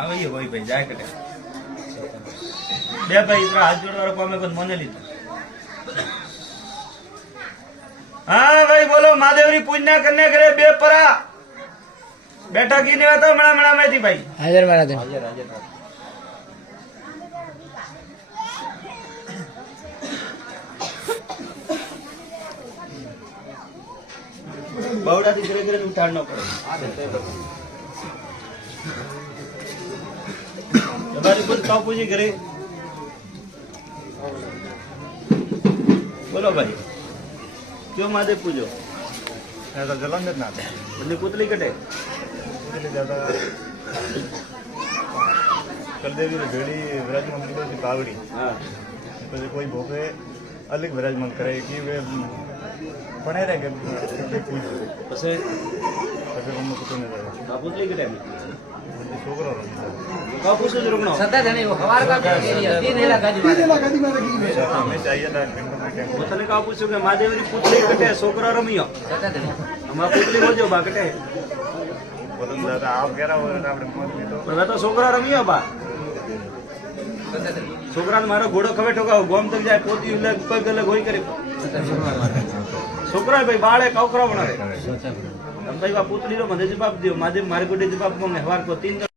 आवे भाई भाई जाए कटे दे भाई इतना हाथ जोड़ वाला पामे को मने लीधो हाँ भाई बोलो महादेवरी पूजना करने करे बेपरा बैठा की नहीं आता मणा मणा में थी भाई हाजिर मारा दे हाजिर हाजिर बावड़ा थी धीरे धीरे उठाड़ना पड़े તમારી કોઈ કાપુજી કરે બોલો ભાઈ क्यों महादेव पूजो ऐसा जलंधर ना बदली पुतली कटे ज्यादा कल देवी भेड़ी विराजमान की पावड़ी हाँ પછી કોઈ ભોગે અલગ વિરાજમાન કરે કે વે ભણે રહે કે પૂજ પછી પછી અમને કુતો ન રહે આ પુતલી કટે છોકરો કા પૂછો જ રૂકણો સત્તા જણે વો ખવાર કા એરિયા 3 હેલા ગાજી મારે અમે ચાહીએ ના પોતાને કા પૂછ્યું કે મહાદેવની પુતલી કટે છોકરા રમ્યો સત્તા જણે અમાર પુતલી બોજો બા કટે બોલો દાદા આવ કેરા હોય આપણે મોદી તો હવે તો છોકરા રમ્યો બા છોકરાને મારો ઘોડો ખવે ઠોકાવ ગોમ તક જાય પોતી અલગ પગ અલગ હોય કરે છોકરા ભાઈ બાળે કવકરા બનાવે તમે ભાઈ આ પુતલી નો મને જવાબ દો મહાદેવ મારી ગોડે જવાબ માંગે હવાર કો 3